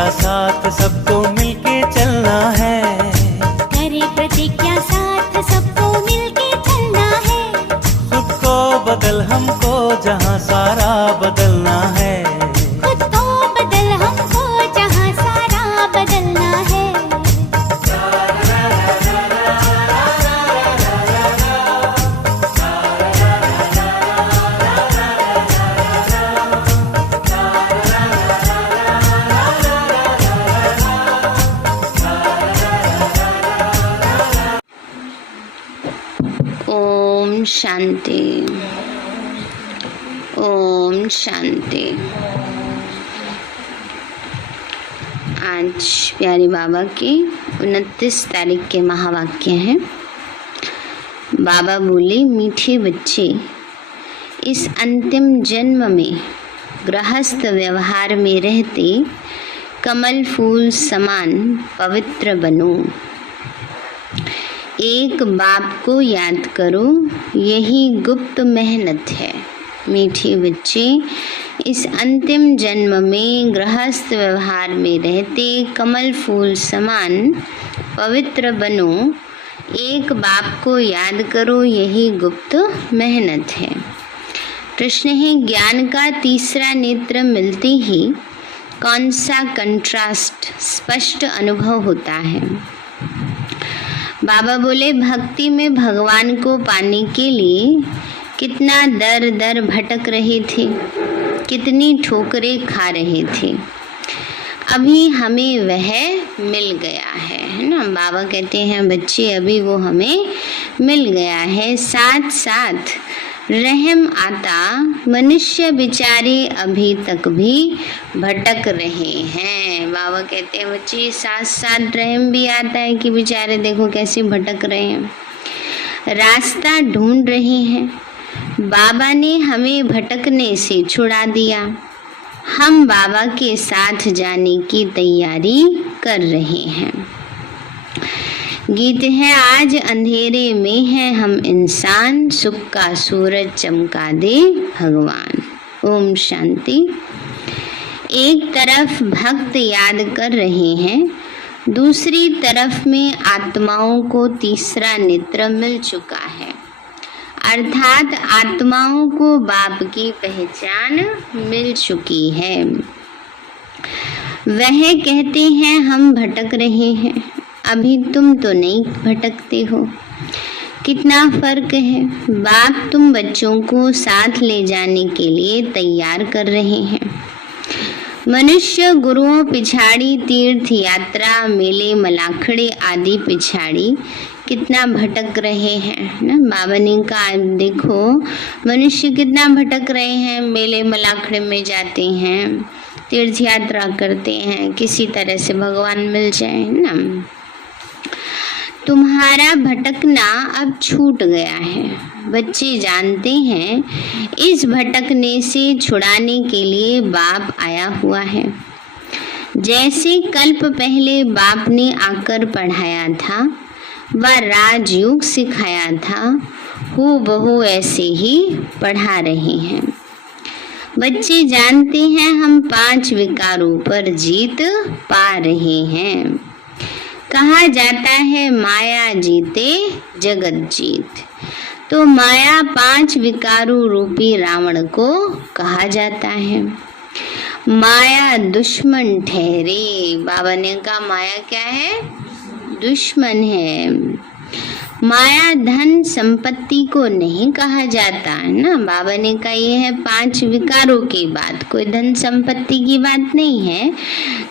प्रतिज्ञा साथ सबको मिलके चलना है। करे प्रतिज्ञा साथ सबको मिलके चलना है। खुद को बदल हमको जहाँ सारा बदलना है। खुद को बदल हमको जहाँ सारा बदलना है। ओम शांति। ओम शांति। आज प्यारे बाबा के 29 तारीख के महावाक्य हैं। बाबा बोले, मीठे बच्चे, इस अंतिम जन्म में गृहस्थ व्यवहार में रहते कमल फूल समान पवित्र बनो। एक बाप को याद करो, यही गुप्त मेहनत है। मीठे बच्चे, इस अंतिम जन्म में गृहस्थ व्यवहार में रहते कमल फूल समान पवित्र बनो। एक बाप को याद करो, यही गुप्त मेहनत है। प्रश्न है, ज्ञान का तीसरा नेत्र मिलते ही कौन सा कंट्रास्ट स्पष्ट अनुभव होता है? बाबा बोले, भक्ति में भगवान को पाने के लिए कितना दर दर भटक रहे थे, कितनी ठोकरें खा रहे थे, अभी हमें वह मिल गया है ना। बाबा कहते हैं, बच्चे अभी वो हमें मिल गया है। साथ साथ रहम आता, मनुष्य बेचारे अभी तक भी भटक रहे हैं। बाबा कहते हैं, बच्चे साथ साथ रहम भी आता है कि बेचारे देखो कैसे भटक रहे हैं, रास्ता ढूंढ रहे हैं। बाबा ने हमें भटकने से छुड़ा दिया, हम बाबा के साथ जाने की तैयारी कर रहे हैं। गीत है, आज अंधेरे में है हम इंसान, सुख का सूरज चमका दे भगवान। ओम शांति। एक तरफ भक्त याद कर रहे हैं, दूसरी तरफ में आत्माओं को तीसरा नेत्र मिल चुका है, अर्थात आत्माओं को बाप की पहचान मिल चुकी है। वह कहते हैं, हम भटक रहे हैं, अभी तुम तो नहीं भटकते हो। कितना फर्क है। बाप तुम बच्चों को साथ ले जाने के लिए तैयार कर रहे हैं। मनुष्य गुरुओं पिछाड़ी तीर्थ यात्रा, मेले मलाखड़े आदि पिछाड़ी कितना भटक रहे हैं ना। बाबा ने कहा, देखो मनुष्य कितना भटक रहे हैं, मेले मलाखड़े में जाते हैं, तीर्थ यात्रा करते हैं, किसी तरह से भगवान मिल जाए ना। तुम्हारा भटकना अब छूट गया है। बच्चे जानते हैं, इस भटकने से छुड़ाने के लिए बाप आया हुआ है। जैसे कल्प पहले बाप ने आकर पढ़ाया था व राजयोग सिखाया था, हूबहू ऐसे ही पढ़ा रहे हैं। बच्चे जानते हैं, हम 5 विकारों पर जीत पा रहे हैं। कहा जाता है, माया जीते जगत जीत। तो माया 5 विकारों रूपी रावण को कहा जाता है। माया दुश्मन ठहरे। बाबा ने कहा, माया क्या है? दुश्मन है। माया धन संपत्ति को नहीं कहा जाता है ना। बाबा ने कहा, ये है 5 विकारों की बात, कोई धन संपत्ति की बात नहीं है।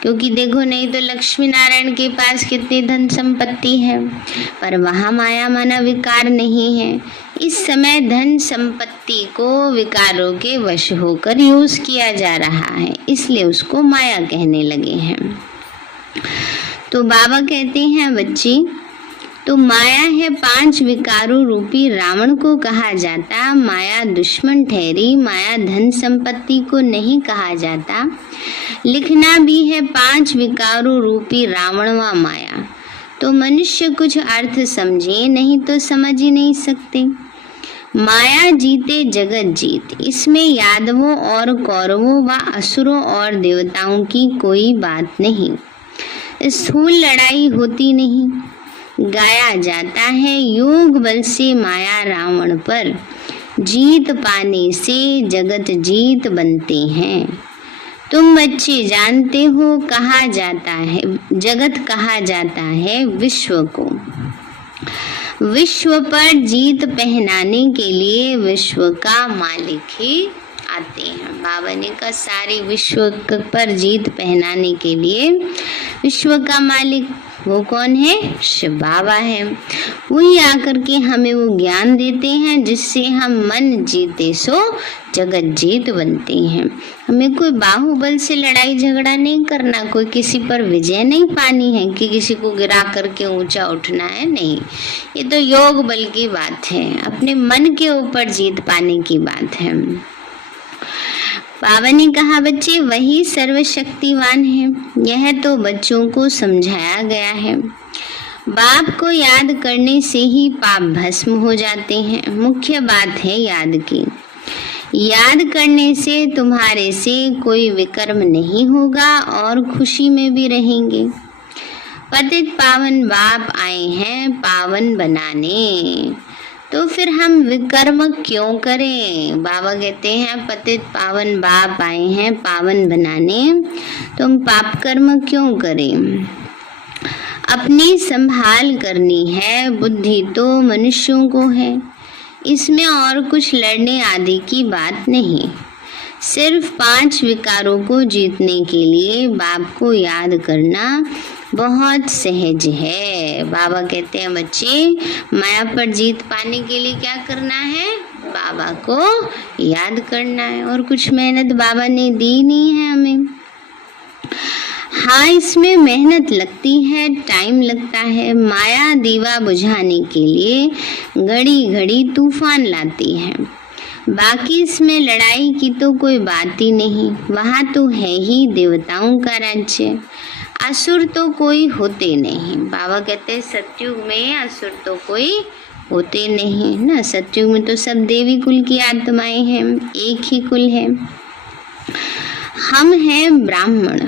क्योंकि देखो, नहीं तो लक्ष्मी नारायण के पास कितनी धन संपत्ति है, पर वहाँ माया माना विकार नहीं है। इस समय धन संपत्ति को विकारों के वश होकर यूज किया जा रहा है, इसलिए उसको माया कहने लगे हैं। तो बाबा कहते हैं, बच्चे तो माया है 5 विकारों रूपी रावण को कहा जाता। माया दुश्मन ठहरी। माया धन संपत्ति को नहीं कहा जाता। लिखना भी है 5 विकारों रूपी रावण व माया। तो मनुष्य कुछ अर्थ समझे, नहीं तो समझ ही नहीं सकते। माया जीते जगत जीत। इसमें यादवों और कौरवों व असुरों और देवताओं की कोई बात नहीं। स्थूल लड़ाई होती नहीं। गाया जाता है योग बल से माया रावण पर, जीत पाने से जगत जीत बनते हैं। तुम बच्चे जानते हो कहा जाता है, जगत कहा जाता है विश्व को। विश्व पर जीत पहनाने के लिए विश्व का मालिक ही आते हैं। बाबा ने कहा सारी विश्व पर जीत पहनाने के लिए विश्व का मालिक वो कौन है? शिव बाबा है। वही आकर के हमें वो ज्ञान देते हैं जिससे हम मन जीते सो जगत जीत बनते हैं। हमें कोई बाहुबल से लड़ाई झगड़ा नहीं करना, कोई किसी पर विजय नहीं पानी है कि किसी को गिरा करके ऊंचा उठना है, नहीं। ये तो योग बल की बात है, अपने मन के ऊपर जीत पाने की बात है। बाबा ने कहा बच्चे वही सर्वशक्तिवान है। यह तो बच्चों को समझाया गया है। बाप को याद करने से ही पाप भस्म हो जाते हैं। मुख्य बात है याद की। याद करने से तुम्हारे से कोई विकर्म नहीं होगा और खुशी में भी रहेंगे। पतित पावन बाप आए हैं पावन बनाने, तो फिर हम विकर्म क्यों करें? बाबा कहते हैं पतित पावन बाप आए हैं पावन बनाने, तो हम पाप कर्म क्यों करें? अपनी संभाल करनी है। बुद्धि तो मनुष्यों को है, इसमें और कुछ लड़ने आदि की बात नहीं। सिर्फ 5 विकारों को जीतने के लिए बाप को याद करना बहुत सहज है। बाबा कहते हैं बच्चे माया पर जीत पाने के लिए क्या करना है? बाबा को याद करना है, और कुछ मेहनत बाबा ने दी नहीं है हमें। हाँ, इसमें मेहनत लगती है, टाइम लगता है। माया दीवा बुझाने के लिए घड़ी घड़ी तूफान लाती है। बाकी इसमें लड़ाई की तो कोई बात ही नहीं। वहाँ तो है ही देवताओं का राज्य, असुर तो कोई होते नहीं। बाबा कहते हैं सतयुग में असुर तो कोई होते नहीं ना। सतयुग में तो सब देवी कुल की आत्माएं हैं, एक ही कुल है। हम हैं ब्राह्मण,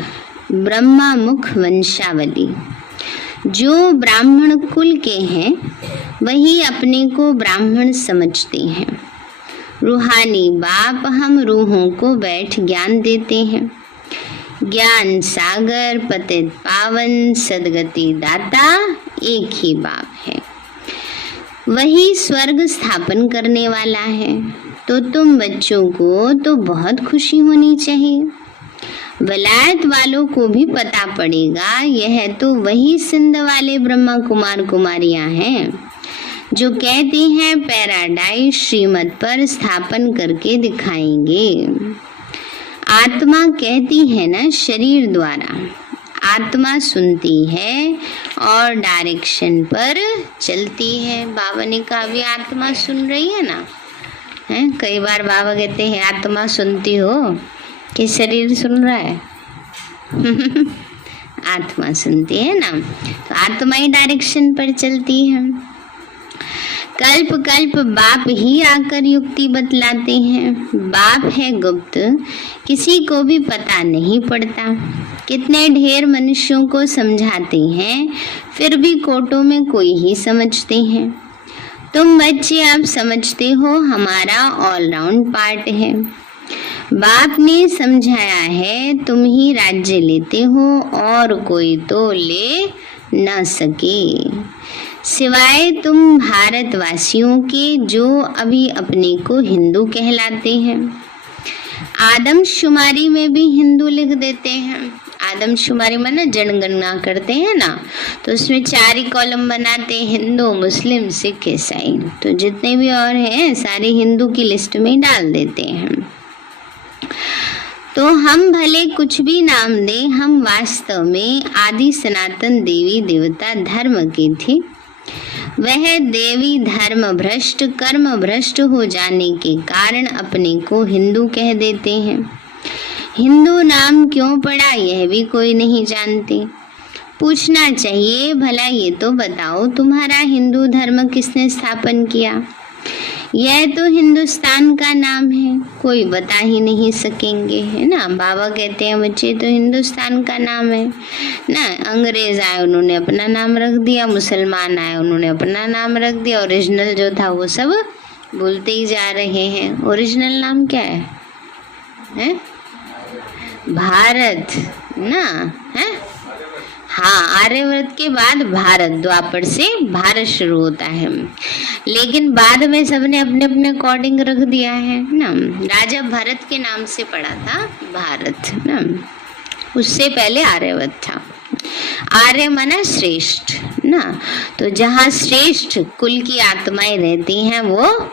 ब्रह्मा मुख वंशावली। जो ब्राह्मण कुल के हैं वही अपने को ब्राह्मण समझते हैं। रूहानी बाप हम रूहों को बैठ ज्ञान देते हैं। ज्ञान सागर पतित पावन सदगति दाता एक ही बाप है, वही स्वर्ग स्थापन करने वाला है। तो तुम बच्चों को तो बहुत खुशी होनी चाहिए। वलायत वालों को भी पता पड़ेगा यह तो वही सिंध वाले ब्रह्मा कुमार कुमारियां हैं जो कहते हैं पैराडाइज श्रीमत पर स्थापन करके दिखाएंगे। आत्मा कहती है ना शरीर द्वारा, आत्मा सुनती है और डायरेक्शन पर चलती है। बाबा ने कहा भी आत्मा सुन रही है ना, है? कई बार बाबा कहते हैं आत्मा सुनती हो कि शरीर सुन रहा है? आत्मा सुनती है ना, तो आत्मा ही डायरेक्शन पर चलती है। कल्प कल्प बाप ही आकर युक्ति बतलाते हैं। बाप है गुप्त, किसी को भी पता नहीं पड़ता। कितने ढेर मनुष्यों को समझाते हैं, फिर भी कोटों में कोई ही समझते हैं। तुम बच्चे अब समझते हो हमारा ऑलराउंड पार्ट है। बाप ने समझाया है तुम ही राज्य लेते हो और कोई तो ले न सके, सिवाय तुम भारतवासियों के जो अभी अपने को हिंदू कहलाते हैं। आदमशुमारी में भी हिंदू लिख देते हैं। आदमशुमारी में ना जनगणना करते हैं ना, तो उसमें 4 ही कॉलम बनाते हैं, हिंदू मुस्लिम सिख ईसाई। तो जितने भी और हैं सारे हिंदू की लिस्ट में डाल देते हैं। तो हम भले कुछ भी नाम दें, हम वास्तव में आदि सनातन देवी देवता धर्म के थे। वह देवी धर्म भ्रष्ट कर्म भ्रष्ट हो जाने के कारण अपने को हिंदू कह देते हैं। हिंदू नाम क्यों पड़ा यह भी कोई नहीं जानते। पूछना चाहिए भला ये तो बताओ तुम्हारा हिंदू धर्म किसने स्थापन किया? यह तो हिंदुस्तान का नाम है, कोई बता ही नहीं सकेंगे, है ना। बाबा कहते हैं बच्चे तो हिंदुस्तान का नाम है ना। अंग्रेज आए उन्होंने अपना नाम रख दिया, मुसलमान आए उन्होंने अपना नाम रख दिया, ओरिजिनल जो था वो सब भूलते ही जा रहे हैं। ओरिजिनल नाम क्या है? भारत ना, है। हाँ, आर्यवर्त के बाद भारत, द्वापर से भारत शुरू होता है, लेकिन बाद में सबने अपने अपने अकॉर्डिंग रख दिया है ना। राजा भरत के नाम से पड़ा था भारत ना, उससे पहले आर्यवर्त था। आर्य माना श्रेष्ठ ना, तो जहाँ श्रेष्ठ कुल की आत्माएं रहती हैं वो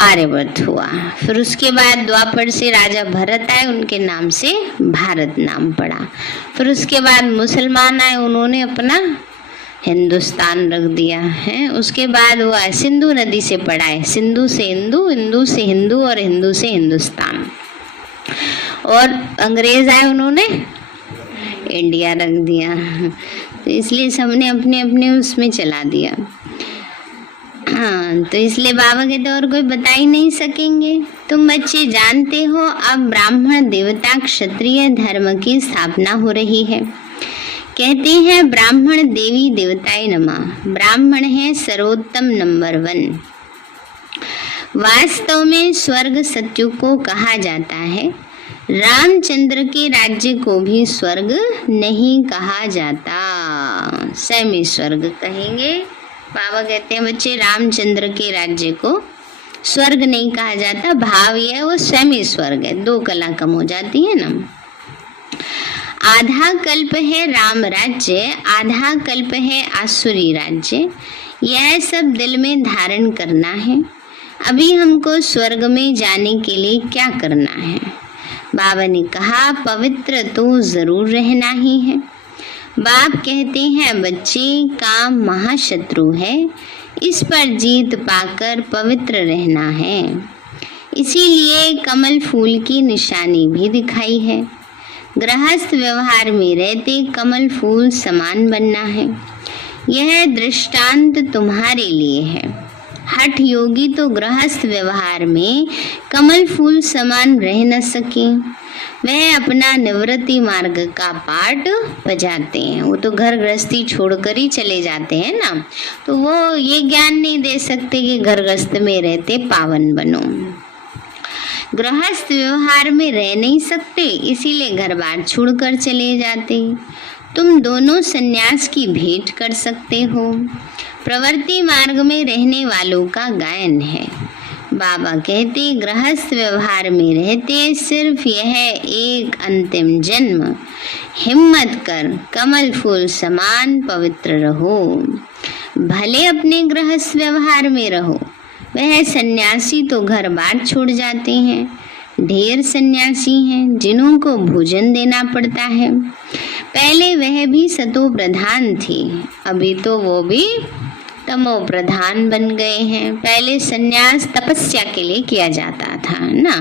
आर्यवर्त हुआ। फिर उसके बाद द्वापर से राजा भरत आए, उनके नाम से भारत नाम पड़ा। फिर उसके बाद मुसलमान आए, उन्होंने अपना हिंदुस्तान रख दिया है। उसके बाद वो सिंधु नदी से पड़ा है, सिंधु से हिंदू, हिंदू से हिंदू और हिंदू से हिंदुस्तान। और अंग्रेज आए, उन्होंने इंडिया रख दिया। तो इसलिए सबने अपने अपने उसमें चला दिया। हाँ, तो इसलिए बाबा कहते और कोई बता ही नहीं सकेंगे। तुम बच्चे जानते हो अब ब्राह्मण देवता क्षत्रिय धर्म की स्थापना हो रही है। कहते हैं ब्राह्मण देवी देवताए नमः। ब्राह्मण है सर्वोत्तम नंबर 1। वास्तव में स्वर्ग सत्यु को कहा जाता है। रामचंद्र के राज्य को भी स्वर्ग नहीं कहा जाता, सेमी स्वर्ग कहेंगे। बाबा कहते हैं बच्चे रामचंद्र के राज्य को स्वर्ग नहीं कहा जाता, भाव यह है वो सेमी स्वर्ग है, 2 कला कम हो जाती है ना। आधा कल्प है राम राज्य, आधा कल्प है आसुरी राज्य, यह सब दिल में धारण करना है। अभी हमको स्वर्ग में जाने के लिए क्या करना है? बाबा ने कहा पवित्र तो जरूर रहना ही है। बाप कहते हैं बच्चे काम महाशत्रु है, इस पर जीत पाकर पवित्र रहना है। इसीलिए कमल फूल की निशानी भी दिखाई है। गृहस्थ व्यवहार में रहते कमल फूल समान बनना है। यह दृष्टांत तुम्हारे लिए है। हठ योगी तो गृहस्थ व्यवहार में कमल फूल समान रह न सके, वह अपना निवृत्ति मार्ग का पाठ बजाते हैं। वो तो घर गृहस्थी छोड़कर ही चले जाते हैं ना, तो वो ये ज्ञान नहीं दे सकते कि घर गृहस्थ में रहते पावन बनो। गृहस्थ व्यवहार में रह नहीं सकते, इसीलिए घर बार छोड़कर चले जाते। तुम दोनों सन्यास की भेंट कर सकते हो। प्रवृत्ति मार्ग में रहने वालों का गायन है। बाबा कहते गृहस्थ व्यवहार में रहते सिर्फ यह एक अंतिम जन्म, हिम्मत कर कमल फूल समान पवित्र रहो। भले अपने गृहस्थ व्यवहार में रहो। वह सन्यासी तो घर बार छोड़ जाते हैं। ढेर सन्यासी हैं जिन्हों को भोजन देना पड़ता है। पहले वह भी सतो प्रधान थे, अभी तो वो भी तमो प्रधान बन गए हैं। पहले सन्यास तपस्या के लिए किया जाता था ना,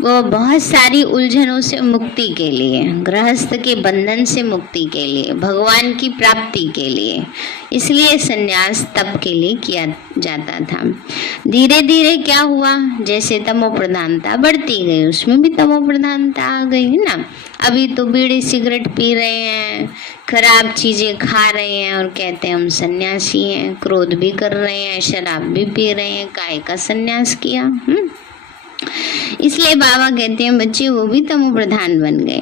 वो बहुत सारी उलझनों से मुक्ति के लिए, गृहस्थ के बंधन से मुक्ति के लिए, भगवान की प्राप्ति के लिए, इसलिए सन्यास तप के लिए किया जाता था। धीरे धीरे क्या हुआ, जैसे तमो प्रधानता बढ़ती गई उसमें भी तमो प्रधानता आ गई ना। अभी तो बीड़ी सिगरेट पी रहे हैं, खराब चीजें खा रहे हैं और कहते हैं हम सन्यासी हैं। क्रोध भी कर रहे हैं, शराब भी पी रहे हैं, काय का सन्यास किया। इसलिए बाबा कहते हैं बच्चे वो भी तमो प्रधान बन गए।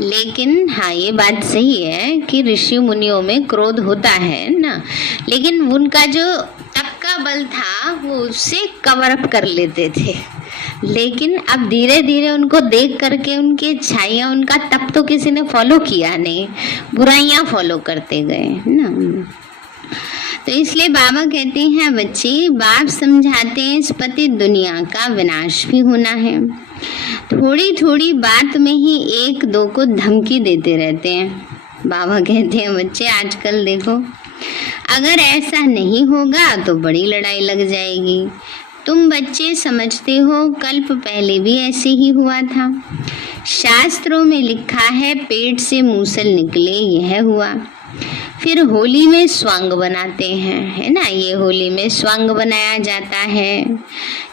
लेकिन हाँ, ये बात सही है कि ऋषि मुनियों में क्रोध होता है ना, लेकिन उनका जो तप का बल था वो उससे कवर अप कर लेते थे। लेकिन अब धीरे धीरे उनको देख करके उनकी इच्छाइयाँ, उनका तप तो किसी ने फॉलो किया नहीं, बुराइयाँ फॉलो करते गए ना। तो इसलिए बाबा कहते हैं बच्चे, बाप समझाते हैं इस पति दुनिया का विनाश भी होना है। थोड़ी थोड़ी बात में ही एक दो को धमकी देते रहते हैं। बाबा कहते हैं बच्चे आजकल देखो, अगर ऐसा नहीं होगा तो बड़ी लड़ाई लग जाएगी। तुम बच्चे समझते हो कल्प पहले भी ऐसे ही हुआ था। शास्त्रों में लिखा है पेट से मूसल निकले यह हुआ। फिर होली में स्वांग बनाते हैं, है ना, ये होली में स्वांग बनाया जाता है।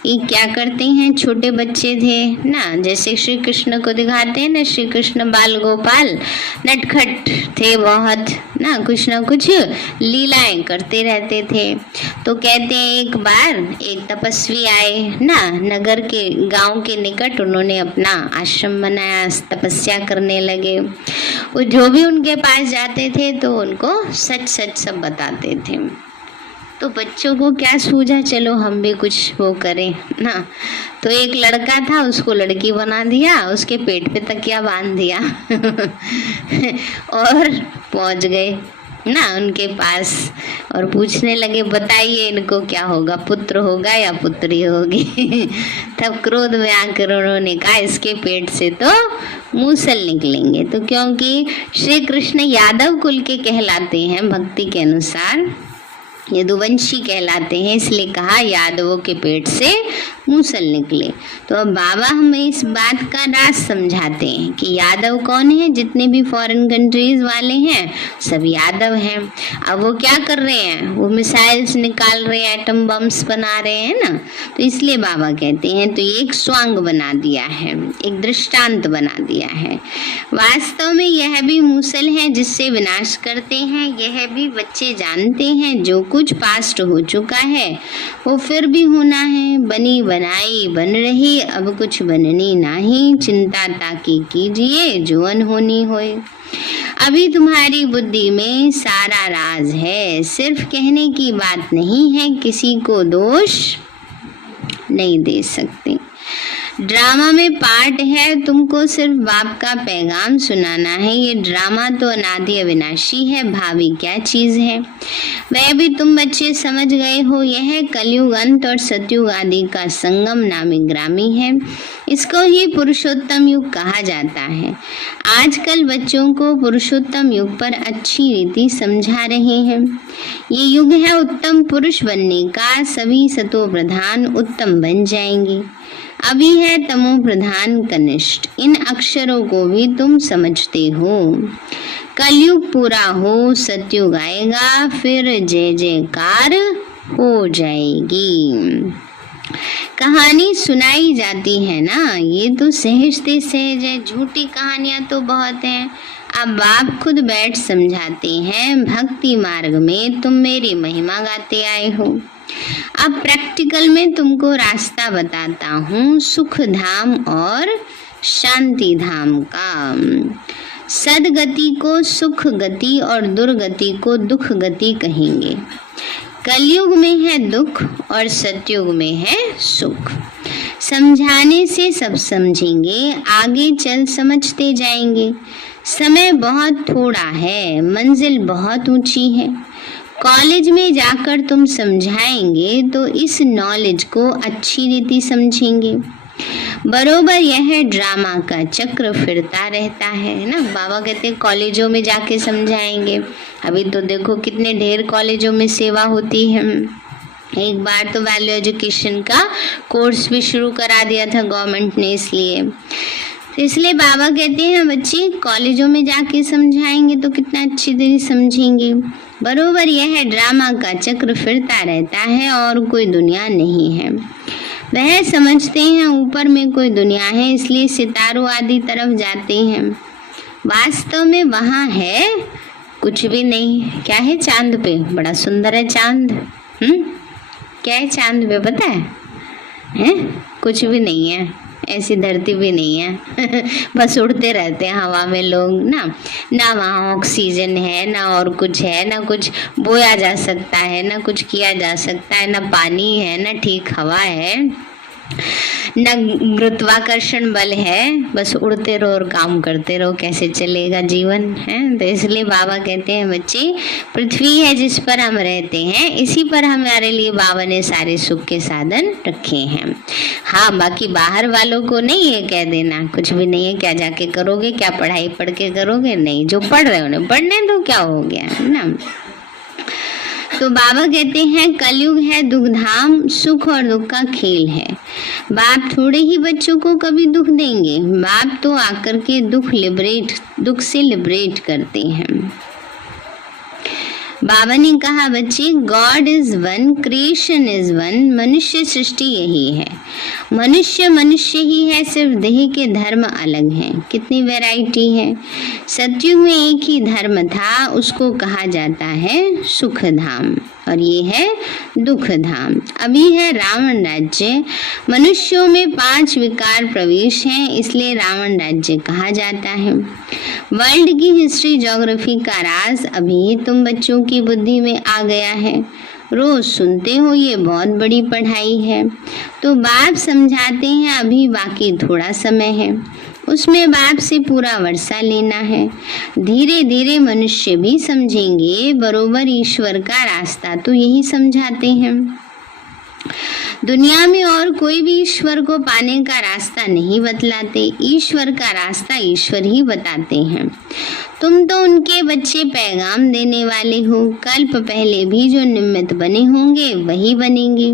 ये क्या करते हैं, छोटे बच्चे थे ना, जैसे श्री कृष्ण को दिखाते हैं ना, श्री कृष्ण बाल गोपाल नटखट थे बहुत ना, कुछ ना कुछ लीलाएं करते रहते थे। तो कहते हैं एक बार एक तपस्वी आए ना, नगर के गांव के निकट उन्होंने अपना आश्रम बनाया, तपस्या करने लगे। वो जो भी उनके पास जाते थे तो उनको सच सच सब बताते थे। तो बच्चों को क्या सूझा, चलो हम भी कुछ वो करें ना। तो एक लड़का था, उसको लड़की बना दिया, उसके पेट पे तकिया बांध दिया और पहुंच गए ना उनके पास और पूछने लगे, बताइए इनको क्या होगा, पुत्र होगा या पुत्री होगी तब क्रोध में आकर उन्होंने कहा, इसके पेट से तो मूसल निकलेंगे। तो क्योंकि श्री कृष्ण यादव कुल के कहलाते हैं, भक्ति के अनुसार यदुवंशी कहलाते हैं, इसलिए कहा यादवों के पेट से मूसल निकले। तो अब बाबा हमें इस बात का राज समझाते हैं कि यादव कौन है, जितने भी फॉरेन कंट्रीज वाले हैं सब यादव हैं। अब वो क्या कर रहे हैं, वो मिसाइल्स निकाल रहे हैं, एटम बम्स बना रहे हैं ना, तो इसलिए बाबा कहते हैं तो एक स्वांग बना दिया है, एक दृष्टांत बना दिया है। वास्तव में यह भी मूसल है जिससे विनाश करते हैं, यह भी बच्चे जानते हैं। जो कुछ पास्ट हो चुका है वो फिर भी होना है, बनी बनाई बन रही, अब कुछ बननी नहीं, चिंता ताकि कीजिए जो अनहोनी होए। अभी तुम्हारी बुद्धि में सारा राज है, सिर्फ कहने की बात नहीं है, किसी को दोष नहीं दे सकते। ड्रामा में पार्ट है, तुमको सिर्फ बाप का पैगाम सुनाना है। ये ड्रामा तो अनादि अविनाशी है, भावी क्या चीज है वह भी तुम बच्चे समझ गए हो। यह कलयुग अंत और सतयुग आदि का संगम नामी ग्रामी है, इसको ही पुरुषोत्तम युग कहा जाता है। आजकल बच्चों को पुरुषोत्तम युग पर अच्छी रीति समझा रहे हैं। ये युग है उत्तम पुरुष बनने का, सभी सतो प्रधान उत्तम बन जाएंगे। अभी है तमो प्रधान कनिष्ठ, इन अक्षरों को भी तुम समझते हो। कलयुग पूरा हो, सतयुग आएगा, फिर जय जयकार हो जाएगी। कहानी सुनाई जाती है ना, ये तो सहजते सहज है, झूठी कहानियां तो बहुत हैं। अब बाप खुद बैठ समझाते हैं, भक्ति मार्ग में तुम मेरी महिमा गाते आए हो। अब प्रैक्टिकल में तुमको रास्ता बताता हूँ, सुख धाम और शांति धाम का। सदगति को सुख गति और दुर्गति को दुख गति कहेंगे। कलयुग में है दुख और सतयुग में है सुख। समझाने से सब समझेंगे, आगे चल समझते जाएंगे। समय बहुत थोड़ा है, मंजिल बहुत ऊंची है। कॉलेज में जाकर तुम समझाएंगे तो इस नॉलेज को अच्छी रीति समझेंगे। बरोबर यह ड्रामा का चक्र फिरता रहता है ना। बाबा कहते हैं कॉलेजों में जाके समझाएंगे। अभी तो देखो कितने ढेर कॉलेजों में सेवा होती है। एक बार तो वैल्यू एजुकेशन का कोर्स भी शुरू करा दिया था गवर्नमेंट ने, इसलिए बाबा कहते हैं बच्चे कॉलेजों में जाके समझाएंगे तो कितना अच्छी तरह समझेंगे। बरोबर यह ड्रामा का चक्र फिरता रहता है और कोई दुनिया नहीं है। वह समझते हैं ऊपर में कोई दुनिया है, इसलिए सितारों आदि तरफ जाते हैं। वास्तव में वहाँ है कुछ भी नहीं। क्या है चांद पे? बड़ा सुंदर है चांद। क्या है चांद पे पता है? कुछ भी नहीं है, ऐसी धरती भी नहीं है बस उड़ते रहते हैं हवा में लोग ना वहाँ ऑक्सीजन है, ना और कुछ है, ना कुछ बोया जा सकता है, ना कुछ किया जा सकता है, ना पानी है, ना ठीक हवा है, ना गुरुत्वाकर्षण बल है। बस उड़ते रहो और काम करते रहो, कैसे चलेगा जीवन है। तो इसलिए बाबा कहते हैं बच्चे पृथ्वी है जिस पर हम रहते हैं, इसी पर हमारे लिए बाबा ने सारे सुख के साधन रखे हैं। हाँ, बाकी बाहर वालों को नहीं है कह देना कुछ भी नहीं है, क्या जाके करोगे, क्या पढ़ाई पढ़ के करोगे, नहीं, जो पढ़ रहे उन्हें पढ़ने दो, क्या हो गया ना। तो बाबा कहते हैं कलयुग है दुखधाम, सुख और दुख का खेल है। बाप थोड़े ही बच्चों को कभी दुख देंगे, बाप तो आकर के दुख से लिबरेट करते हैं। बाबा ने कहा बच्चे, God is one, creation is one, मनुष्य सृष्टि यही है। मनुष्य ही है, सिर्फ देह के धर्म अलग हैं। कितनी वैरायटी है। सतयुग में एक ही धर्म था, उसको कहा जाता है सुख धाम, और ये है दुख धाम। अभी है रावण राज्य। मनुष्यों में 5 विकार प्रवेश हैं, इसलिए रावण राज्य कहा जाता है। वर्ल्ड की हिस्ट्री, ज्योग्राफी का राज अभी तुम बच्चों की बुद्धि में आ गया है। रोज सुनते हो ये बहुत बड़ी पढ़ाई है। तो बाप समझाते हैं अभी बाकी थोड़ा समय है, उसमें बाप से पूरा वर्षा लेना है। धीरे धीरे मनुष्य भी समझेंगे, बरोबर ईश्वर का रास्ता तो यही समझाते हैं। दुनिया में और कोई भी ईश्वर को पाने का रास्ता नहीं बतलाते, ईश्वर का रास्ता ईश्वर ही बताते हैं। तुम तो उनके बच्चे, पैगाम देने वाले हो। कल्प पहले भी जो निमित्त बने होंगे वही बनेंगे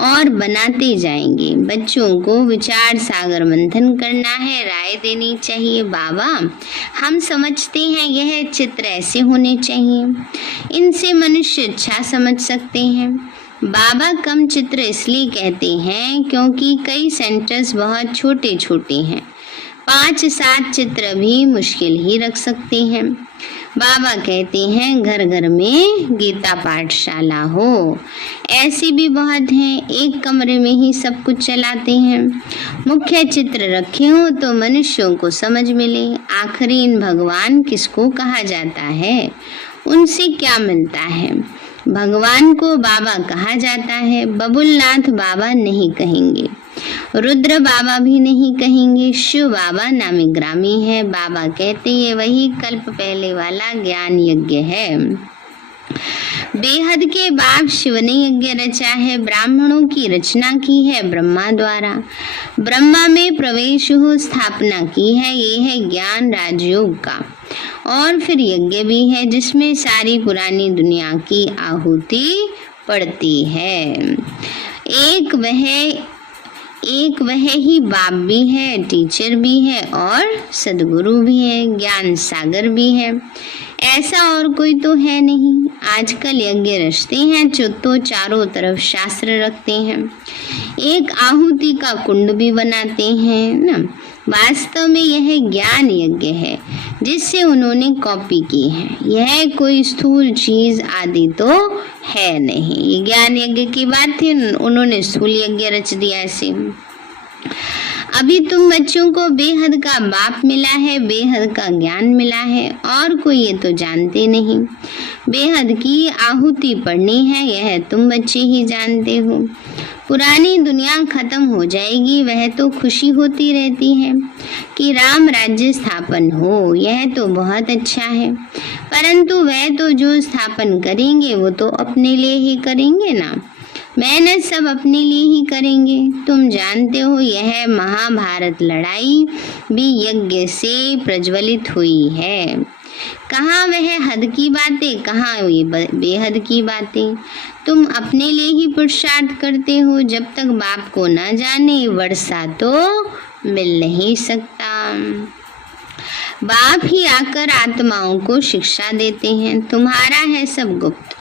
और बनाते जाएंगे। बच्चों को विचार सागर मंथन करना है, राय देनी चाहिए। बाबा, हम समझते हैं यह चित्र ऐसे होने चाहिए, इनसे मनुष्य अच्छा समझ सकते हैं। बाबा कम चित्र इसलिए कहते हैं क्योंकि कई सेंटेंस बहुत छोटे छोटे हैं, 5-7 चित्र भी मुश्किल ही रख सकते हैं। बाबा कहते हैं घर घर में गीता पाठशाला हो। ऐसे भी बहुत हैं, एक कमरे में ही सब कुछ चलाते हैं। मुख्य चित्र रखे हो तो मनुष्यों को समझ मिले। आखिरीन भगवान किसको कहा जाता है, उनसे क्या मिलता है। भगवान को बाबा कहा जाता है। बबुलनाथ बाबा नहीं कहेंगे, रुद्र बाबा भी नहीं कहेंगे, शिव बाबा नामी ग्रामी है। बाबा कहते ये वही कल्प पहले वाला ज्ञान यज्ञ है। बेहद के बाप शिव ने यज्ञ रचा है, ब्राह्मणों की रचना की है ब्रह्मा द्वारा। ब्रह्मा में प्रवेश हो स्थापना की है, ये है ज्ञान राजयोग का। और फिर यज्ञ भी है जिसमें सारी पुरानी दुनिया की आहुति पड़ती है। एक वह ही बाप भी है, टीचर भी है और सदगुरु भी है, ज्ञान सागर भी है। ऐसा और कोई तो है नहीं। आजकल यज्ञ रचते हैं तो चारों तरफ शास्त्र रखते हैं, एक आहुति का कुंड भी बनाते हैं ना। वास्तव में यह ज्ञान यज्ञ है जिससे उन्होंने कॉपी की है। यह कोई स्थूल चीज आदि तो है नहीं। ये ज्ञान यज्ञ की बात थी, उन्होंने स्थूल यज्ञ रच दिया ऐसे। अभी तुम बच्चों को बेहद का बाप मिला है, बेहद का ज्ञान मिला है, और कोई ये तो जानते नहीं। बेहद की आहुति पढ़नी है, यह तुम बच्चे ही जानते हो। पुरानी दुनिया खत्म हो जाएगी, वह तो खुशी होती रहती है कि राम राज्य स्थापन हो, यह तो बहुत अच्छा है। परंतु वह तो जो स्थापन करेंगे वो तो अपने लिए ही करेंगे ना, मेहनत सब अपने लिए ही करेंगे। तुम जानते हो यह महाभारत लड़ाई भी यज्ञ से प्रज्वलित हुई है। कहाँ वह हद की बातें, कहाँ ये बेहद की बातें। तुम अपने लिए ही पुरुषार्थ करते हो। जब तक बाप को ना जाने वर्षा तो मिल नहीं सकता। बाप ही आकर आत्माओं को शिक्षा देते हैं। तुम्हारा है सब गुप्त।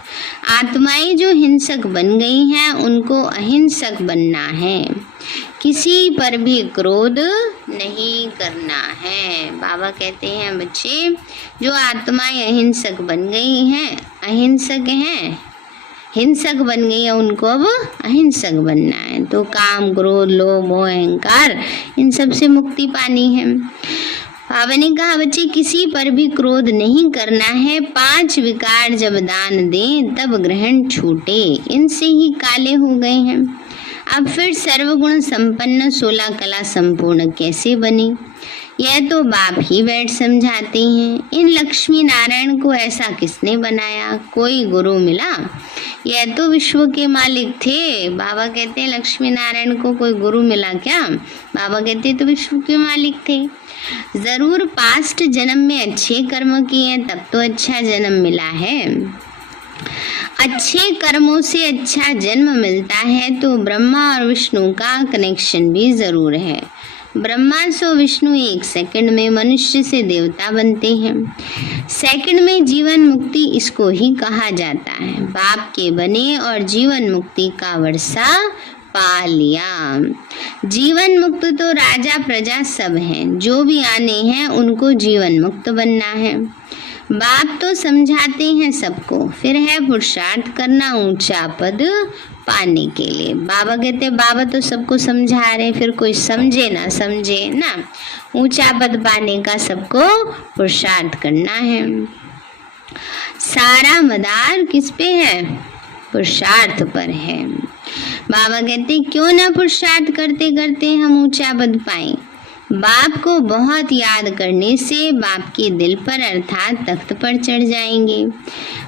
आत्माएं जो हिंसक बन गई हैं उनको अहिंसक बनना है, किसी पर भी क्रोध नहीं करना है। बाबा कहते हैं बच्चे, जो आत्माएं अहिंसक बन गई हैं, अहिंसक हैं, हिंसक बन गई है, उनको अब अहिंसक बनना है। तो काम, क्रोध, लोभ, मोह, अहंकार, इन सब से मुक्ति पानी है। बाबा ने कहा बच्चे किसी पर भी क्रोध नहीं करना है। 5 विकार जब दान दें तब ग्रहण छूटे, इनसे ही काले हो गए हैं। अब फिर सर्वगुण संपन्न 16 कला संपूर्ण कैसे बने, यह तो बाप ही बैठ समझाते हैं। इन लक्ष्मी नारायण को ऐसा किसने बनाया, कोई गुरु मिला? यह तो विश्व के मालिक थे। बाबा कहते हैं लक्ष्मी नारायण को कोई गुरु मिला क्या? बाबा कहते तो विश्व के मालिक थे। जरूर पास्ट जन्म में अच्छे कर्म किए तब तो अच्छा जन्म मिला है। अच्छे कर्मों से अच्छा जन्म मिलता है तो ब्रह्मा और विष्णु का कनेक्शन भी जरूर है। ब्रह्मा सो विष्णु 1 सेकंड में मनुष्य से देवता बनते हैं। सेकंड में जीवन मुक्ति इसको ही कहा जाता है। बाप के बने और जीवन मुक्ति का वर्षा पा लिया। जीवन मुक्त तो राजा प्रजा सब हैं, जो भी आने हैं उनको जीवन मुक्त बनना है। बाप तो समझाते हैं सबको, फिर है पुरुषार्थ करना ऊंचा पद पाने के लिए। बाबा कहते बाबा तो सबको समझा रहे, फिर कोई समझे ना समझे ना, ऊंचा पद पाने का सबको पुरुषार्थ करना है। सारा मदार किस पे है? पुरुषार्थ पर है। बाबा कहते क्यों ना पुरुषार्थ करते करते हम ऊंचा पद पाएं। बाप को बहुत याद करने से बाप के दिल पर अर्थात तख्त पर चढ़ जाएंगे।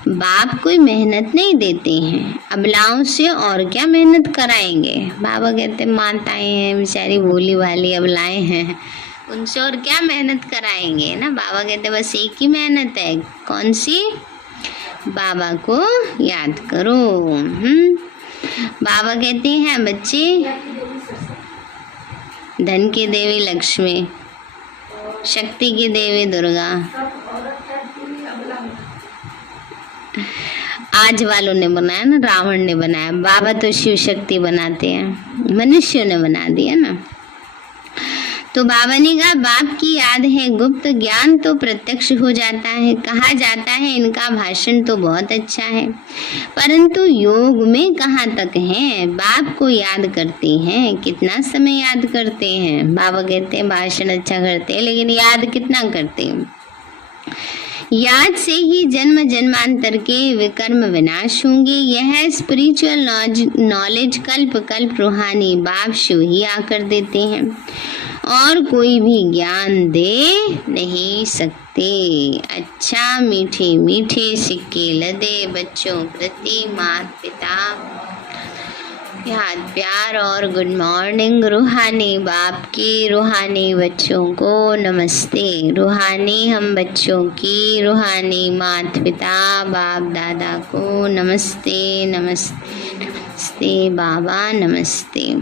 बाप कोई मेहनत नहीं देते हैं, अबलाओं से और क्या मेहनत कराएंगे। बाबा कहते माताएं हैं बेचारी भोली भाली अबलाएं हैं, उनसे और क्या मेहनत कराएंगे ना। बाबा कहते बस एक ही मेहनत है, कौन सी? बाबा को याद करो। बाबा कहते हैं बच्चे, धन की देवी लक्ष्मी, शक्ति की देवी दुर्गा। आज वालों ने बनाया ना, रावण ने बनाया। बाबा तो शिव शक्ति बनाते हैं, मनुष्यों ने बना दिया ना। तो बाबा ने कहा बाप की याद है गुप्त, ज्ञान तो प्रत्यक्ष हो जाता है। कहा जाता है इनका भाषण तो बहुत अच्छा है, परंतु योग में कहाँ तक है? बाप को याद करते हैं, कितना समय याद करते हैं? बाबा कहते हैं भाषण अच्छा करते हैं, लेकिन याद कितना करते हैं? याद से ही जन्म जन्मांतर के विकर्म विनाश होंगे। यह स्पिरिचुअल नॉलेज कल्प कल्प रूहानी बाप शिव ही आकर देते हैं, और कोई भी ज्ञान दे नहीं सकते। अच्छा मीठे मीठे सिक्के लदे बच्चों प्रति माता पिता याद प्यार और गुड मॉर्निंग। रूहानी बाप की रूहानी बच्चों को नमस्ते। रूहानी हम बच्चों की रूहानी माता पिता बाप दादा को नमस्ते नमस्ते नमस्ते बाबा नमस्ते।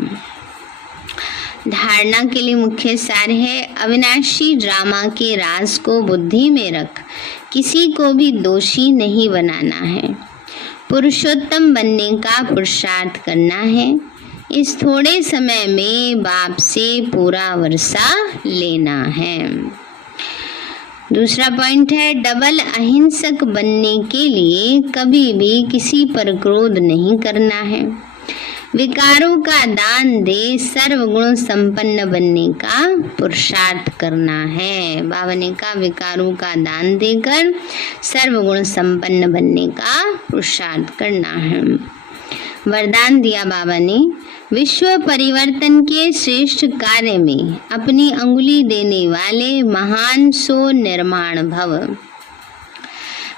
धारणा के लिए मुख्य सार है अविनाशी ड्रामा के राज को बुद्धि में रख किसी को भी दोषी नहीं बनाना है। पुरुषोत्तम बनने का पुरुषार्थ करना है। इस थोड़े समय में बाप से पूरा वर्षा लेना है। दूसरा पॉइंट है डबल अहिंसक बनने के लिए कभी भी किसी पर क्रोध नहीं करना है। विकारों का दान दे सर्वगुण संपन्न बनने का पुरुषार्थ करना है। बाबा ने कहा विकारों का दान देकर सर्वगुण संपन्न बनने का पुरुषार्थ करना है। वरदान दिया बाबा ने, विश्व परिवर्तन के श्रेष्ठ कार्य में अपनी अंगुली देने वाले महान सो निर्माण भव।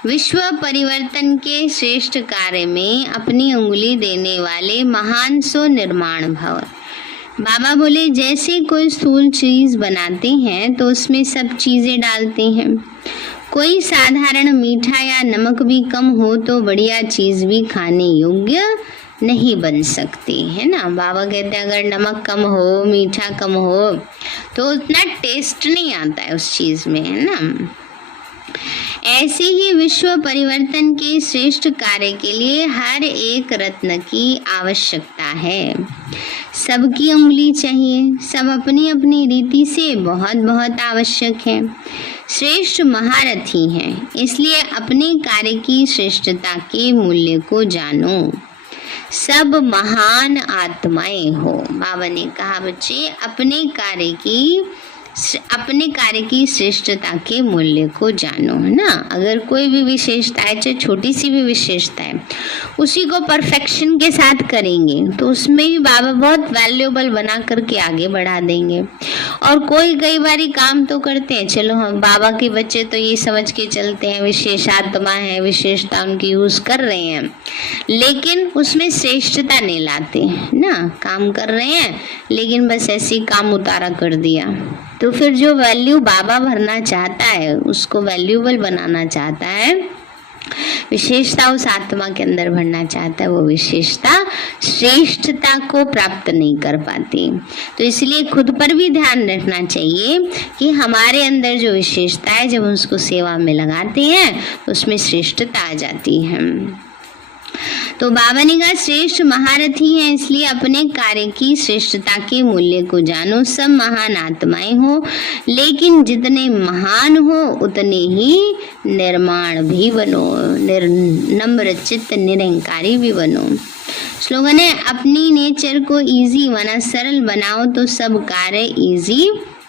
विश्व परिवर्तन के श्रेष्ठ कार्य में अपनी उंगली देने वाले महान सो निर्माण भव। बाबा बोले जैसे कोई स्थूल चीज बनाते हैं तो उसमें सब चीजें डालते हैं। कोई साधारण मीठा या नमक भी कम हो तो बढ़िया चीज भी खाने योग्य नहीं बन सकती है ना। बाबा कहते हैं अगर नमक कम हो मीठा कम हो तो उतना टेस्ट नहीं आता है उस चीज में, है ना। ऐसे ही विश्व परिवर्तन के श्रेष्ठ कार्य के लिए हर एक रत्न की आवश्यकता है। सबकी उंगली चाहिए, सब अपनी अपनी रीति से बहुत बहुत आवश्यक है। श्रेष्ठ महारथी हैं, इसलिए अपने कार्य की श्रेष्ठता के मूल्य को जानो। सब महान आत्माएं हो। बाबा ने कहा बच्चे अपने कार्य की श्रेष्ठता के मूल्य को जानो, है ना। अगर कोई भी विशेषता है, चाहे छोटी सी भी विशेषता है, उसी को परफेक्शन के साथ करेंगे तो उसमें भी बाबा बहुत वैल्यूएबल बना करके आगे बढ़ा देंगे। और कई बारी काम तो करते हैं, चलो हम बाबा के बच्चे तो ये समझ के चलते हैं विशेष आत्मा है, विशेषता उनकी यूज कर रहे हैं, लेकिन उसमें श्रेष्ठता नहीं लाते ना। काम कर रहे हैं लेकिन बस ऐसे ही काम उतारा कर दिया, तो फिर जो वैल्यू बाबा भरना चाहता है, उसको वैल्यूएबल बनाना चाहता है, विशेषता उस आत्मा के अंदर भरना चाहता है, वो विशेषता श्रेष्ठता को प्राप्त नहीं कर पाती। तो इसलिए खुद पर भी ध्यान रखना चाहिए कि हमारे अंदर जो विशेषता है, जब हम उसको सेवा में लगाते हैं उसमें श्रेष्ठता आ जाती है। तो बाबा ने कहा श्रेष्ठ महारथी हैं, इसलिए अपने कार्य की श्रेष्ठता के मूल्य को जानो। सब महान आत्माएं हो, लेकिन जितने महान हो उतने ही निर्माण भी बनो, नम्र चित्त निरंकारी भी बनो। स्लोगन है अपनी नेचर को इजी माना सरल बनाओ तो सब कार्य इजी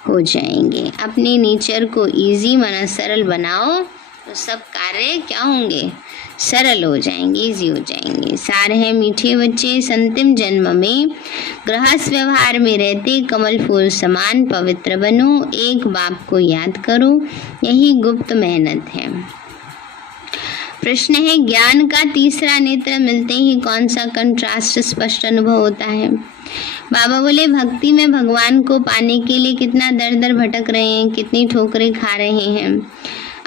हो जाएंगे। अपने नेचर को इजी माना सरल बनाओ तो सब कार्य क्या होंगे, सरल हो जाएंगे, इजी हो जाएंगे। सार है मीठे बच्चे, इस अंतिम जन्म में गृहस्थ व्यवहार में रहते कमल फूल समान पवित्र बनो। एक बाप को याद करो, यही गुप्त मेहनत है। प्रश्न है ज्ञान का तीसरा नेत्र मिलते ही कौन सा कंट्रास्ट स्पष्ट अनुभव होता है। बाबा बोले भक्ति में भगवान को पाने के लिए कितना दर दर भटक रहे हैं, कितनी ठोकरें खा रहे हैं।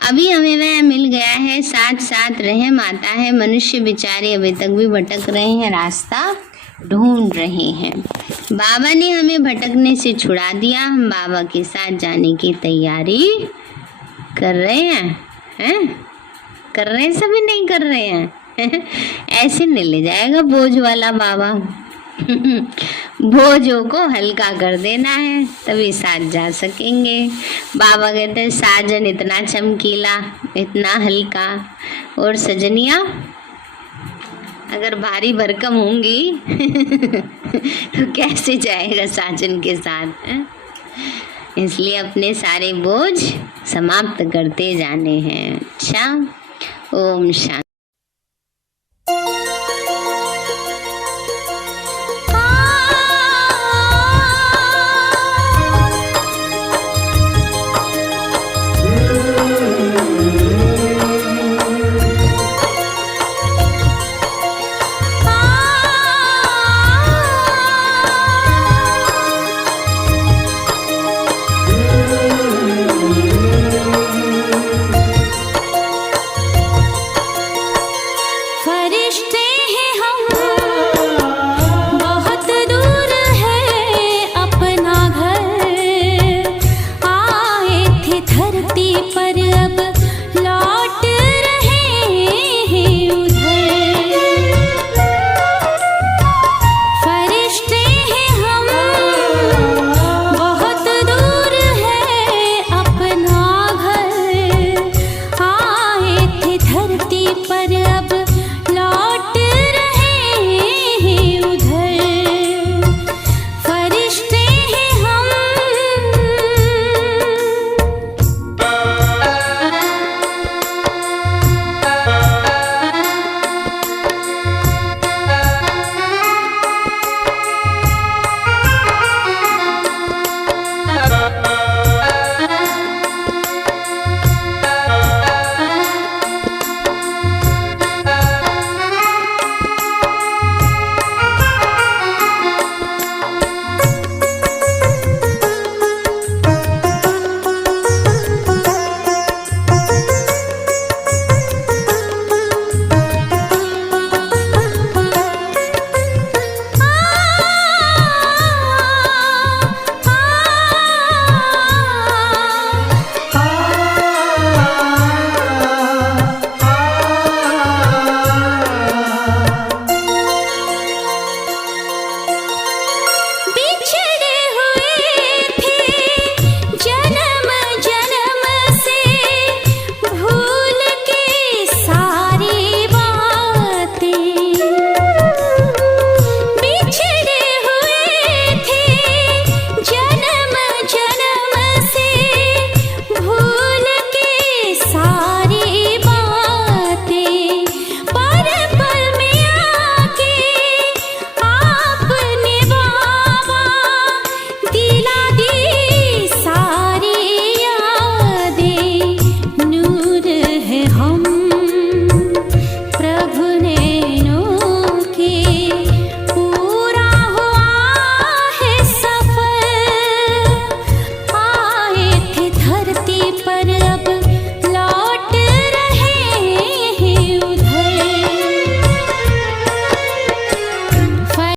अभी हमें वह मिल गया है, साथ साथ रहम आता है। मनुष्य बेचारे अभी तक भी भटक रहे हैं, रास्ता ढूंढ रहे हैं। बाबा ने हमें भटकने से छुड़ा दिया, हम बाबा के साथ जाने की तैयारी कर रहे हैं? कर रहे हैं, सभी नहीं कर रहे हैं। ऐसे नहीं ले जाएगा बोझ वाला बाबा। बोझों को हल्का कर देना है तभी साथ जा सकेंगे। बाबा कहते हैं साजन इतना चमकीला, इतना हल्का, और सजनिया अगर भारी भरकम होंगी तो कैसे जाएगा साजन के साथ। इसलिए अपने सारे बोझ समाप्त करते जाने हैं। अच्छा, ओम शांति। फरिश्ते